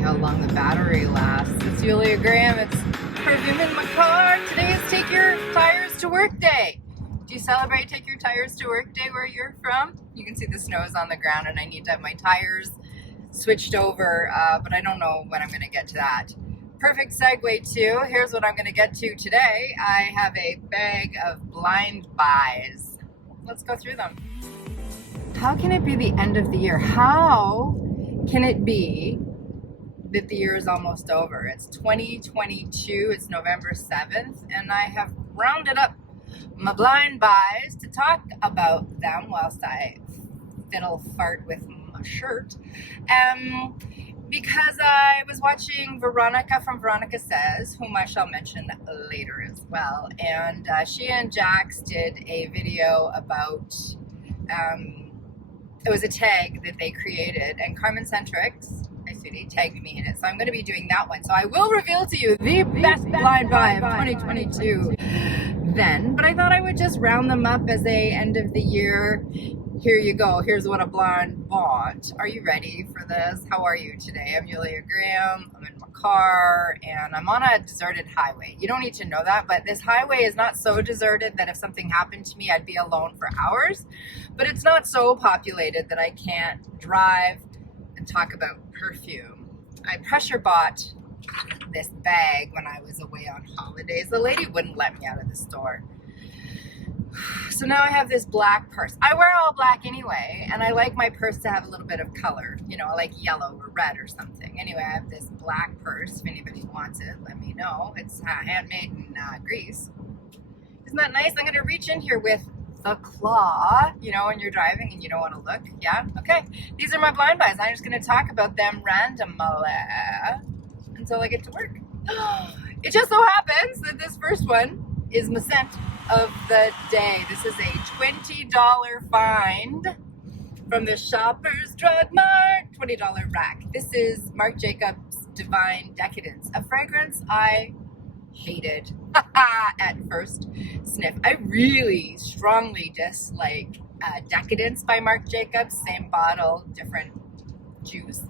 how long the battery lasts. It's Julia Graham. It's Perfume in my car. Today is Take Your Tires to Work Day. Do you celebrate Take Your Tires to Work Day where you're from? You can see the snow is on the ground and I need to have my tires switched over, but I don't know when I'm going to get to that. Perfect segue to, here's what I'm going to get to today. I have a bag of blind buys. Let's go through them. How can it be the end of the year? How can it be that the year is almost over? It's 2022, it's November 7th, and I have rounded up my blind buys to talk about them whilst I fiddle fart with my shirt. Because I was watching Veronica from Veronica Says, whom I shall mention later as well, and she and Jax did a video about, it was a tag that they created, and Carmen Centrix, my sweetie, tagged me in it, so I'm going to be doing that one. So I will reveal to you the best blind buy of 2022 then, but I thought I would just round them up as a end of the year. Here you go. Here's what a blonde bought. Are you ready for this? How are you today? I'm Julia Graham. I'm in my car and I'm on a deserted highway. You don't need to know that, but this highway is not so deserted that if something happened to me, I'd be alone for hours. But it's not so populated that I can't drive and talk about perfume. I pressure bought this bag when I was away on holidays. The lady wouldn't let me out of the store. So now I have this black purse. I wear all black anyway, and I like my purse to have a little bit of color. You know, I like yellow or red or something. Anyway, I have this black purse. If anybody wants it, let me know. It's handmade in Greece. Isn't that nice? I'm going to reach in here with the claw, you know, when you're driving and you don't want to look. Yeah? Okay. These are my blind buys. I'm just going to talk about them randomly until I get to work. It just so happens that this first one is my scent of the day. This is a $20 find from the Shoppers Drug Mart, $20 rack. This is Marc Jacobs Divine Decadence, a fragrance I hated at first sniff. I really strongly dislike Decadence by Marc Jacobs, same bottle, different juice.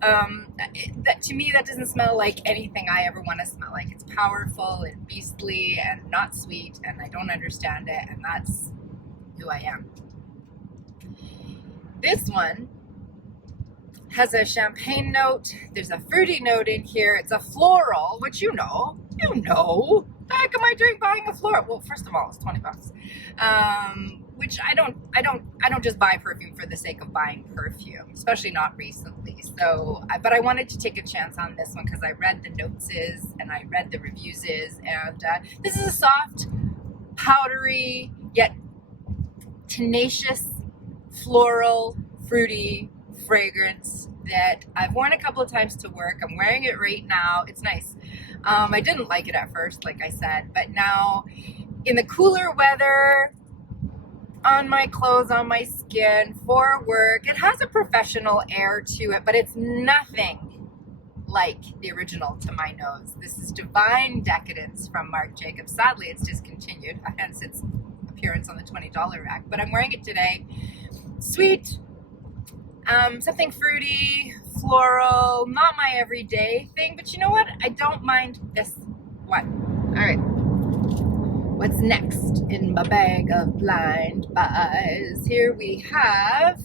That to me, that doesn't smell like anything I ever want to smell like. It's powerful and beastly and not sweet, and I don't understand it, and that's who I am. This one has a champagne note. There's a fruity note in here. It's a floral, which you know. The heck am I doing buying a floral? Well, first of all, it's $20. Which I don't just buy perfume for the sake of buying perfume, especially not recently. So, but I wanted to take a chance on this one because I read the notes and I read the reviews and this is a soft, powdery, yet tenacious, floral, fruity fragrance that I've worn a couple of times to work. I'm wearing it right now. It's nice. I didn't like it at first, like I said, but now in the cooler weather, on my clothes, on my skin, for work, it has a professional air to it, but it's nothing like the original to my nose. This is Divine Decadence from Marc Jacobs. Sadly, it's discontinued, hence its appearance on the $20 rack, but I'm wearing it today. Sweet, something fruity, floral, not my everyday thing, but you know what? I don't mind this one. All right. What's next in my bag of blind buys? Here we have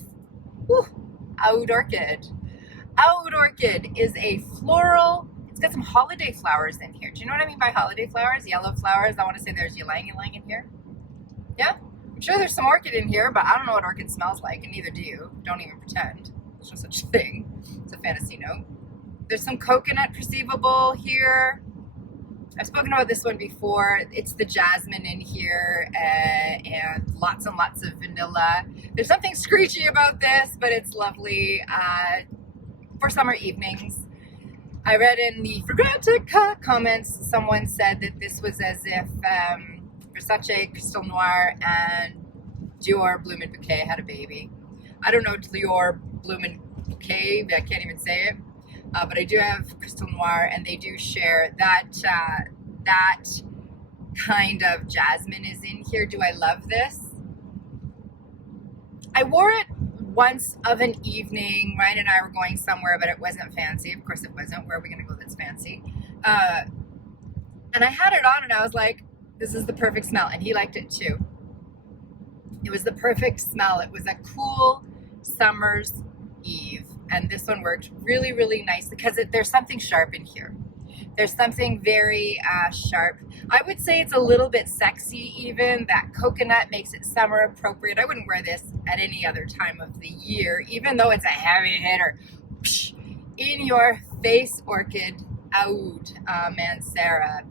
Oud Orchid. Oud Orchid is a floral. It's got some holiday flowers in here. Do you know what I mean by holiday flowers? Yellow flowers. I want to say there's ylang ylang in here. Yeah? I'm sure there's some orchid in here, but I don't know what orchid smells like, and neither do you. Don't even pretend. There's no such thing. It's a fantasy note. There's some coconut perceivable here. I've spoken about this one before. It's the jasmine in here and lots of vanilla. There's something screechy about this, but it's lovely for summer evenings. I read in the Fragrantica comments, someone said that this was as if Versace Crystal Noir and Dior Bloom and Bouquet had a baby. I don't know Dior Bloom and Bouquet, I can't even say it. But I do have Crystal Noir, and they do share that that kind of jasmine is in here. Do I love this? I wore it once of an evening, Ryan and I were going somewhere, but it wasn't fancy. Of course it wasn't. Where are we going to go that's fancy? And I had it on and I was like, this is the perfect smell. And he liked it too. It was the perfect smell. It was a cool summer's eve. And this one worked really, really nice because there's something sharp in here. There's something very sharp. I would say it's a little bit sexy even. That coconut makes it summer appropriate. I wouldn't wear this at any other time of the year, even though it's a heavy hitter. Psh, in your face Orchid Oud Mancera.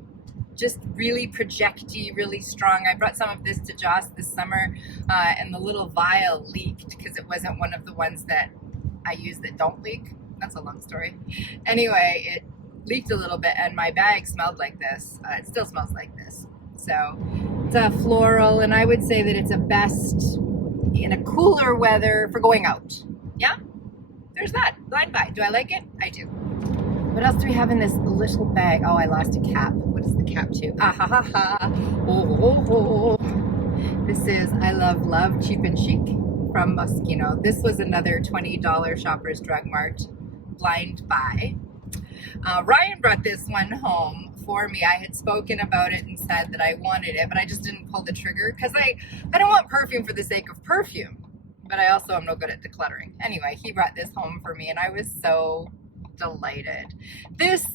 Just really projecty, really strong. I brought some of this to Joss this summer and the little vial leaked because it wasn't one of the ones that I use that don't leak. That's a long story. Anyway, it leaked a little bit and my bag smelled like this. It still smells like this. So it's a floral, and I would say that it's a best in a cooler weather for going out. Yeah, there's that. Blind buy. Do I like it? I do. What else do we have in this little bag? Oh, I lost a cap. What is the cap to? Ah ha ha ha. Oh, oh, oh. This is I Love Cheap and Chic from Moschino. This was another $20 Shoppers Drug Mart blind buy. Ryan brought this one home for me. I had spoken about it and said that I wanted it, but I just didn't pull the trigger because I don't want perfume for the sake of perfume, but I also am no good at decluttering. Anyway, he brought this home for me and I was so delighted. This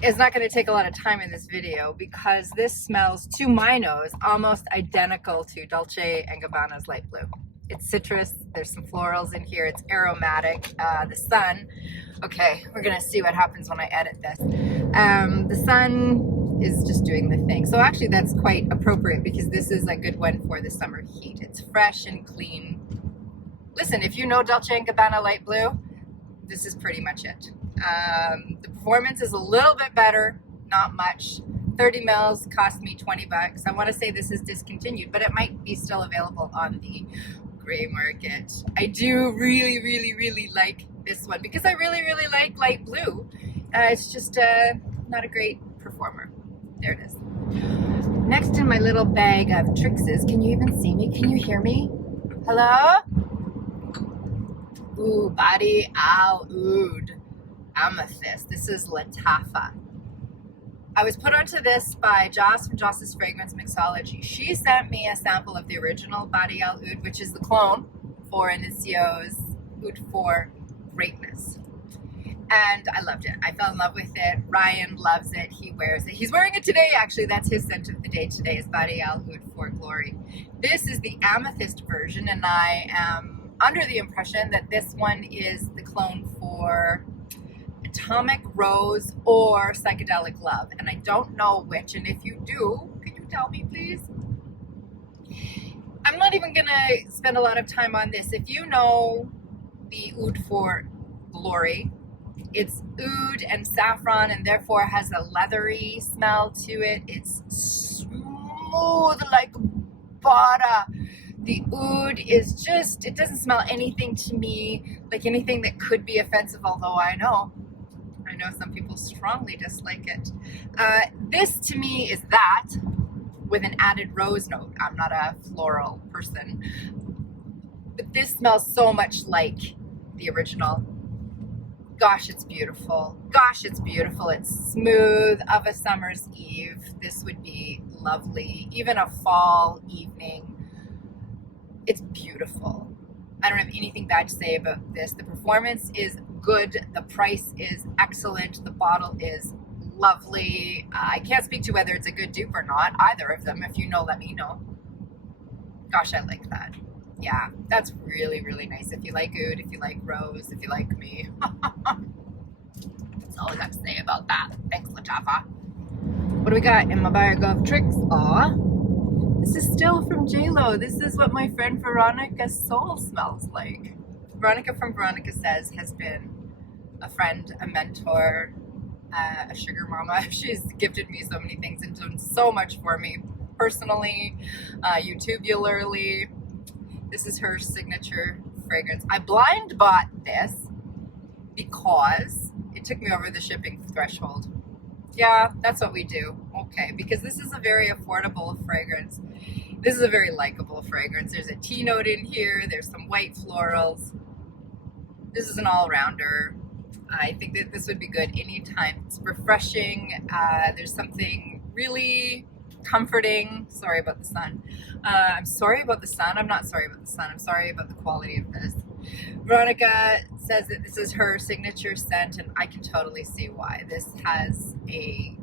is not going to take a lot of time in this video because this smells, to my nose, almost identical to Dolce & Gabbana's Light Blue. It's citrus, there's some florals in here, it's aromatic, the sun. Okay, we're gonna see what happens when I edit this. The sun is just doing the thing. So actually that's quite appropriate because this is a good one for the summer heat. It's fresh and clean. Listen, if you know Dolce & Gabbana Light Blue, this is pretty much it. The performance is a little bit better, not much. 30 mils cost me 20 bucks. I want to say this is discontinued, but it might be still available on the gray market. I do really, really, really like this one because I really, really like light blue. It's just not a great performer. There it is. Next in my little bag of tricks is, can you even see me? Can you hear me? Hello? Ooh, Bade'e Al Oud Amethyst. This is Lattafa. I was put onto this by Joss from Joss's Fragrance Mixology. She sent me a sample of the original Bade'e Al Oud, which is the clone for Inicio's Oud for Greatness. And I loved it. I fell in love with it. Ryan loves it. He wears it. He's wearing it today, actually. That's his scent of the day today is Bade'e Al Oud for Glory. This is the amethyst version, and I am under the impression that this one is the clone for Atomic Rose or Psychedelic Love, and I don't know which, and if you do, can you tell me please? I'm not even gonna spend a lot of time on this. If you know the Oud for Glory, it's oud and saffron and therefore has a leathery smell to it. It's smooth like butter. The oud is just, it doesn't smell anything to me like anything that could be offensive, although I know some people strongly dislike it. This to me is that with an added rose note. I'm not a floral person, but this smells so much like the original. Gosh, it's beautiful. Gosh, it's beautiful. It's smooth of a summer's eve. This would be lovely. Even a fall evening. It's beautiful. I don't have anything bad to say about this. The performance is good. The price is excellent. The bottle is lovely. I can't speak to whether it's a good dupe or not. Either of them. If you know, let me know. Gosh, I like that. Yeah, that's really, really nice. If you like oud, if you like rose, if you like me. That's all I got to say about that. Thanks, Lattafa. What do we got in my bag of tricks? Aw. This is still from JLo. This is what my friend Veronica's soul smells like. Veronica from Veronica Says has been a friend, a mentor, a sugar mama. She's gifted me so many things and done so much for me personally, YouTubularly. This is her signature fragrance. I blind bought this because it took me over the shipping threshold. Yeah, that's what we do. Okay, because this is a very affordable fragrance. This is a very likable fragrance. There's a tea note in here. There's some white florals. This is an all-rounder. I think that this would be good anytime. It's refreshing. There's something really comforting. Sorry about the sun. I'm sorry about the sun. I'm not sorry about the sun. I'm sorry about the quality of this. Veronica says that this is her signature scent, and I can totally see why. This has a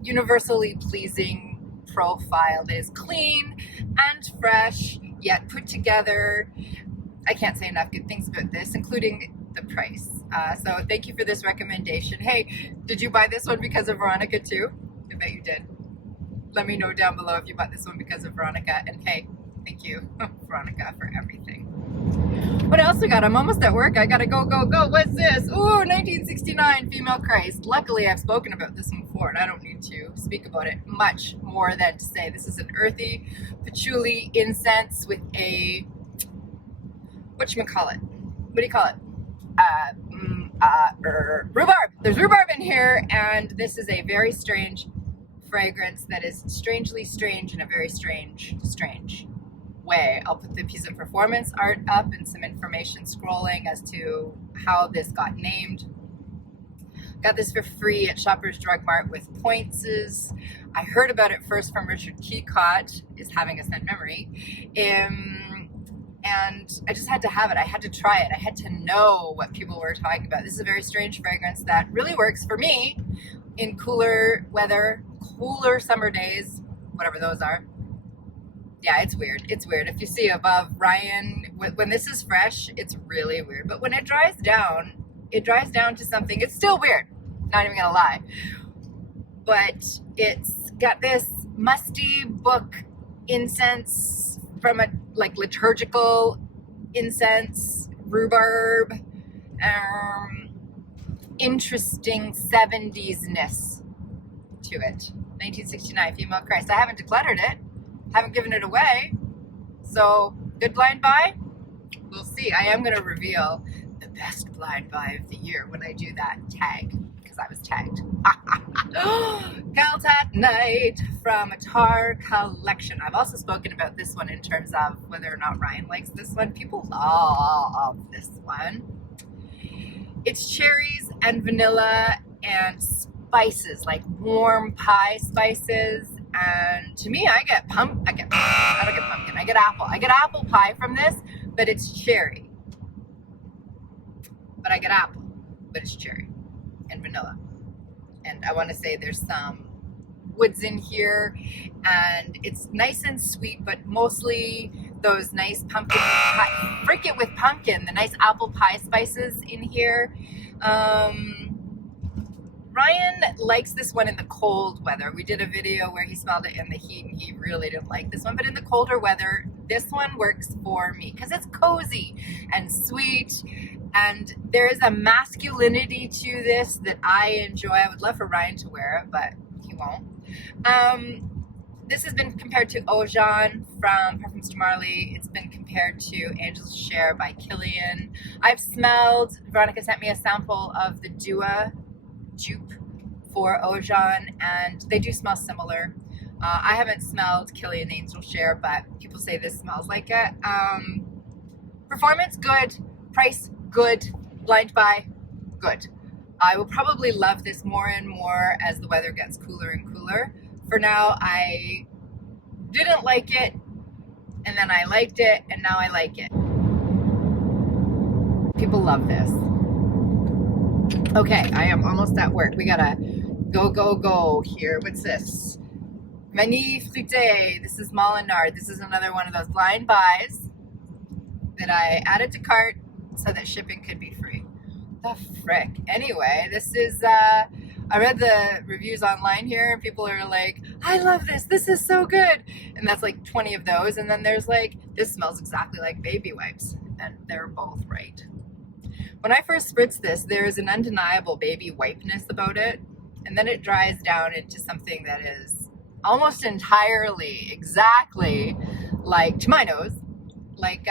universally pleasing profile that is clean and fresh, yet put together. I can't say enough good things about this, including the price. So thank you for this recommendation. Hey, did you buy this one because of Veronica too? I bet you did. Let me know down below if you bought this one because of Veronica. And hey, thank you, Veronica, for everything. What else we got? I'm almost at work. I gotta go. What's this? Ooh, 1969 Female Christ. Luckily, I've spoken about this one before, and I don't need to speak about it much more than to say this is an earthy patchouli incense with a, whatchamacallit? What do you call it? Rhubarb. There's rhubarb in here, and this is a very strange fragrance that is strangely strange in a very strange way. I'll put the piece of performance art up and some information scrolling as to how this got named. Got this for free at Shoppers Drug Mart with points. I heard about it first from Richard Keycott, is having a scent memory. And I just had to have it. I had to try it. I had to know what people were talking about. This is a very strange fragrance that really works for me in cooler weather, cooler summer days, whatever those are. Yeah, it's weird. It's weird. If you see above Ryan, when this is fresh, it's really weird. But when it dries down to something, it's still weird. Not even gonna lie. But it's got this musty book incense from a liturgical incense, rhubarb, interesting 70s-ness to it. 1969 Female Christ. I haven't decluttered it, haven't given it away, so good blind buy? We'll see. I am going to reveal the best blind buy of the year when I do that tag, because I was tagged. Khaltat Night from Atar Collection. I've also spoken about this one in terms of whether or not Ryan likes this one. People love this one. It's cherries and vanilla and spices, like warm pie spices. And to me, I don't get pumpkin. I get apple. I get apple pie from this, but it's cherry. But I get apple, but it's cherry and vanilla. And I want to say there's some woods in here, and it's nice and sweet, but mostly those nice pumpkin pie, frick it with pumpkin, the nice apple pie spices in here. Ryan likes this one in the cold weather. We did a video where he smelled it in the heat, and he really didn't like this one. But in the colder weather, this one works for me because it's cozy and sweet, and there is a masculinity to this that I enjoy. I would love for Ryan to wear it, but he won't. This has been compared to Ojan from Parfums de Marly. It's been compared to Angel's Share by Kilian. I've smelled, Veronica sent me a sample of the Dua dupe for Ojan, and they do smell similar. I haven't smelled Kilian Angel Share, but people say this smells like it. Performance, good. Price, good. Blind buy, good. I will probably love this more and more as the weather gets cooler and cooler. For now, I didn't like it, and then I liked it, and now I like it. People love this. Okay, I am almost at work. We gotta go here. What's this? Vanille Fruité. This is Molinar. This is another one of those blind buys that I added to cart so that shipping could be free. The frick. Anyway, this is, I read the reviews online here, and people are like, I love this. This is so good. And that's like 20 of those. And then there's like, this smells exactly like baby wipes. And they're both right. When I first spritz this, there is an undeniable baby wipeness about it. And then it dries down into something that is almost entirely, exactly like, to my nose, like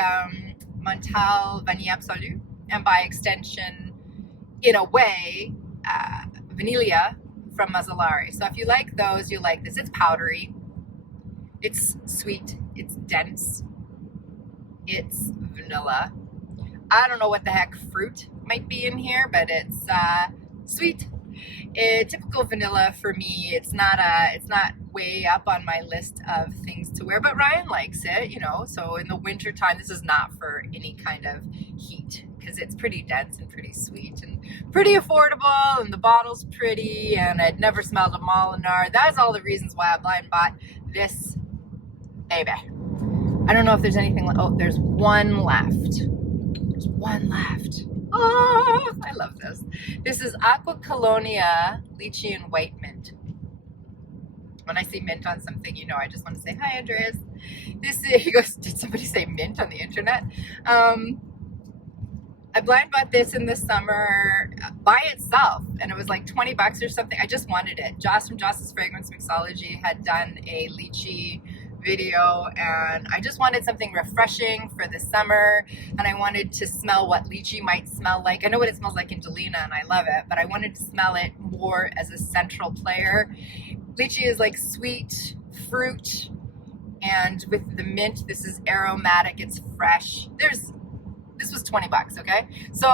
Montal Vanille Absolue. And by extension, in a way, Vanilla from Mazzolari. So if you like those, you like this. It's powdery. It's sweet. It's dense. It's vanilla. I don't know what the heck fruit might be in here, but it's sweet. Typical vanilla for me. It's not way up on my list of things to wear, but Ryan likes it, you know. So in the winter time, this is not for any kind of heat because it's pretty dense and pretty sweet and pretty affordable, and the bottle's pretty, and I'd never smelled a Molinar. That's all the reasons why I blind bought this baby. I don't know if there's anything. Oh, there's one left. There's one left. Oh, I love this. This is Aqua Colonia Lychee and White Mint. When I see mint on something, you know, I just want to say, hi, Andreas. He goes, did somebody say mint on the internet? I blind bought this in the summer by itself, and it was like 20 bucks or something. I just wanted it. Joss from Joss's Fragrance Mixology had done a lychee video, and I just wanted something refreshing for the summer, and I wanted to smell what lychee might smell like. I know what it smells like in Delina, and I love it, but I wanted to smell it more as a central player. Lychee is like sweet fruit, and with the mint, this is aromatic, it's fresh. This was 20 bucks, okay? So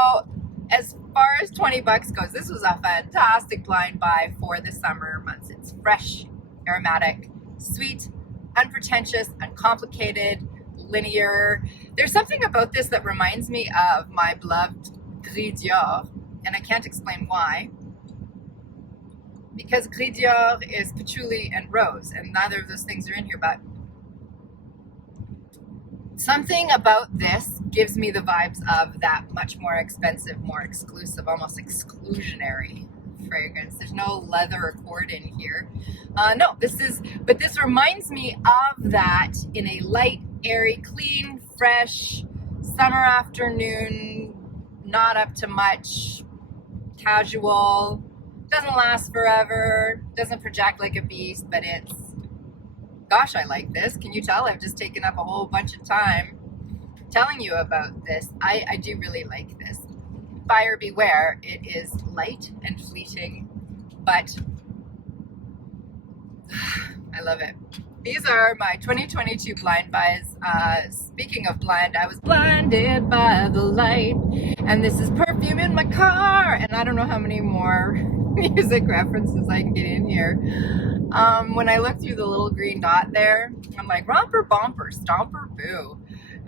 as far as 20 bucks goes, this was a fantastic blind buy for the summer months. It's fresh, aromatic, sweet, unpretentious, uncomplicated, linear. There's something about this that reminds me of my beloved Gris d'Or, and I can't explain why. Because Gris d'Or is patchouli and rose, and neither of those things are in here, but something about this gives me the vibes of that much more expensive, more exclusive, almost exclusionary fragrance. There's no leather accord in here. No, but this reminds me of that in a light, airy, clean, fresh summer afternoon, not up to much, casual, doesn't last forever, doesn't project like a beast, but it's, gosh, I like this. Can you tell? I've just taken up a whole bunch of time telling you about this. I do really like this. Buyer beware, it is light and fleeting, but I love it. These are my 2022 blind buys. Speaking of blind, I was blinded by the light, and this is Perfume in my car, and I don't know how many more music references I can get in here. When I look through the little green dot there, I'm like, romper bomper, stomper boo.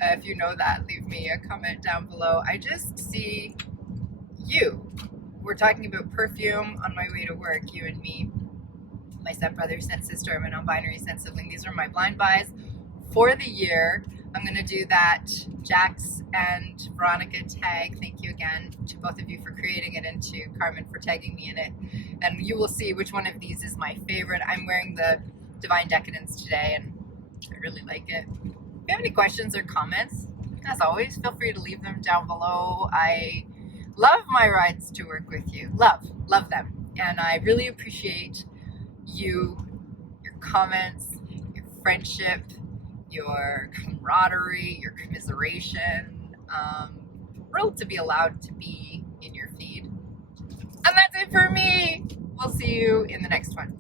If you know that, leave me a comment down below. I just see you. We're talking about perfume on my way to work, you and me. My stepbrother, step sister, my non-binary step sibling. These are my blind buys for the year. I'm going to do that Jax and Veronica tag. Thank you again to both of you for creating it, and to Carmen for tagging me in it. And you will see which one of these is my favorite. I'm wearing the Divine Decadence today, and I really like it. If you have any questions or comments, as always, feel free to leave them down below. I love my rides to work with you. Love them. And I really appreciate you, your comments, your friendship, your camaraderie, your commiseration. Thrilled to be allowed to be in your feed. And that's it for me. We'll see you in the next one.